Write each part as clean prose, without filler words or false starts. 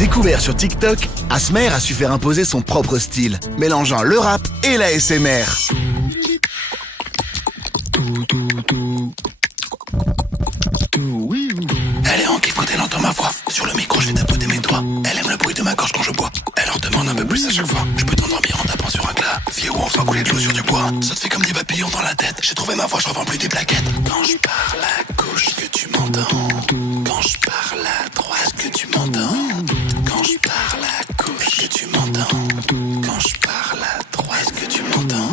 Découvert sur TikTok, Asmer a su faire imposer son propre style, mélangeant le rap et la SMR. Elle est en kiff quand elle entend ma voix. Sur le micro, je vais tapoter mes doigts. Elle aime le bruit de ma gorge quand je bois. Elle en demande un peu plus à chaque fois. Je peux t'endormir en tapant sur un clavier ou en faisant couler de l'eau sur du bois. Ça te fait comme des papillons dans la tête. J'ai trouvé ma voix, je revends plus des plaquettes. Quand je parle à gauche, que tu m'entends. Quand je parle à droite, que tu m'entends. Quand je parle à gauche, que tu m'entends. Quand je parle à droite, que tu m'entends.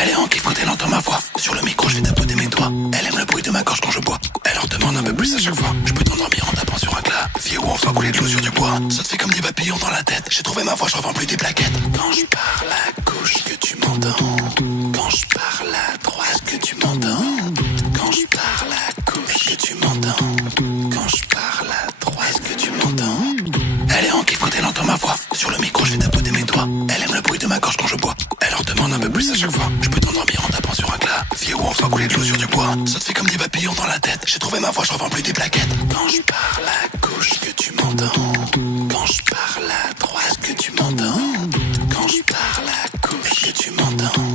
Elle est en kiff quand elle entend ma voix. Sur le micro, je vais tapoter mes doigts. Elle aime le bruit de ma gorge quand je bois. Elle en demande un peu plus à chaque fois. Je peux t'endormir en tapant sur un clavier ou en faisant couler de l'eau sur du bois. Ça te fait comme des papillons dans la tête. J'ai trouvé ma voix, je revends plus des plaquettes. Quand je parle à gauche, que tu m'entends. Quand je parle à droite, que tu m'entends. Quand je parle à gauche, que tu m'entends. Quand je parle à droite, que tu m'entends. Elle est en kiff quand elle entend ma voix. Sur le micro, je vais tapoter mes doigts. Elle aime le bruit de ma gorge quand je bois. Elle en demande un peu plus à chaque fois. Je peux t'endormir en tapant sur un clavier ou en faisant couler de l'eau sur du bois. Ça te fait comme des papillons dans la tête. J'ai trouvé ma voix, je revends plus des plaquettes. Quand je parle à gauche, que tu m'entends. Quand je parle à droite, que tu m'entends. Quand je parle à gauche, que tu m'entends.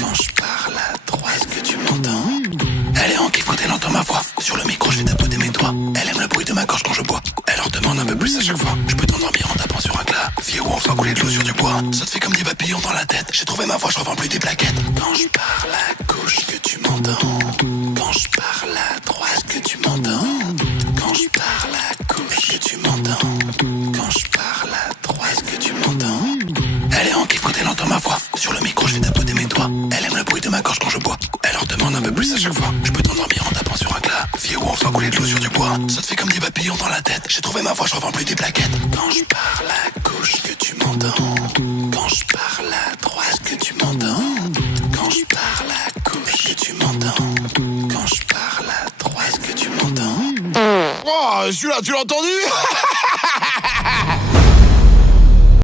Quand je parle à droite, que tu m'entends. Elle est en kiff quand elle entend ma voix. Sur le micro, je vais tapoter mes doigts. Elle aime le bruit de ma gorge quand je bois. Elle en demande un peu plus à chaque fois. Je peux t'endormir en tapant sur un clavier ou en faisant couler de l'eau sur du bois. Ça te fait comme des papillons dans la tête. J'ai trouvé ma voix, je revends plus des plaquettes. Quand je parle à gauche, que tu m'entends. Quand je parle à droite, que tu m'entends. Quand je parle à gauche, que tu m'entends. Quand je parle à droite, que tu m'entends. Elle est en kiff quand elle entend ma voix. Sur le micro, je vais tapoter mes doigts. Elle aime le bruit de ma gorge quand je bois. Elle en demande un peu plus à chaque fois. Je peux t'endormir en tapant sur un clavier ou en faisant couler de l'eau sur du bois. Ça te fait comme des papillons dans la tête. J'ai trouvé ma voix, je revends plus des plaquettes. Quand je parle à gauche, que tu m'entends. Quand je parle à droite, que tu m'entends. Quand je parle à gauche, que tu m'entends. Quand je parle à droite, que tu m'entends. Oh, celui-là, tu l'as entendu?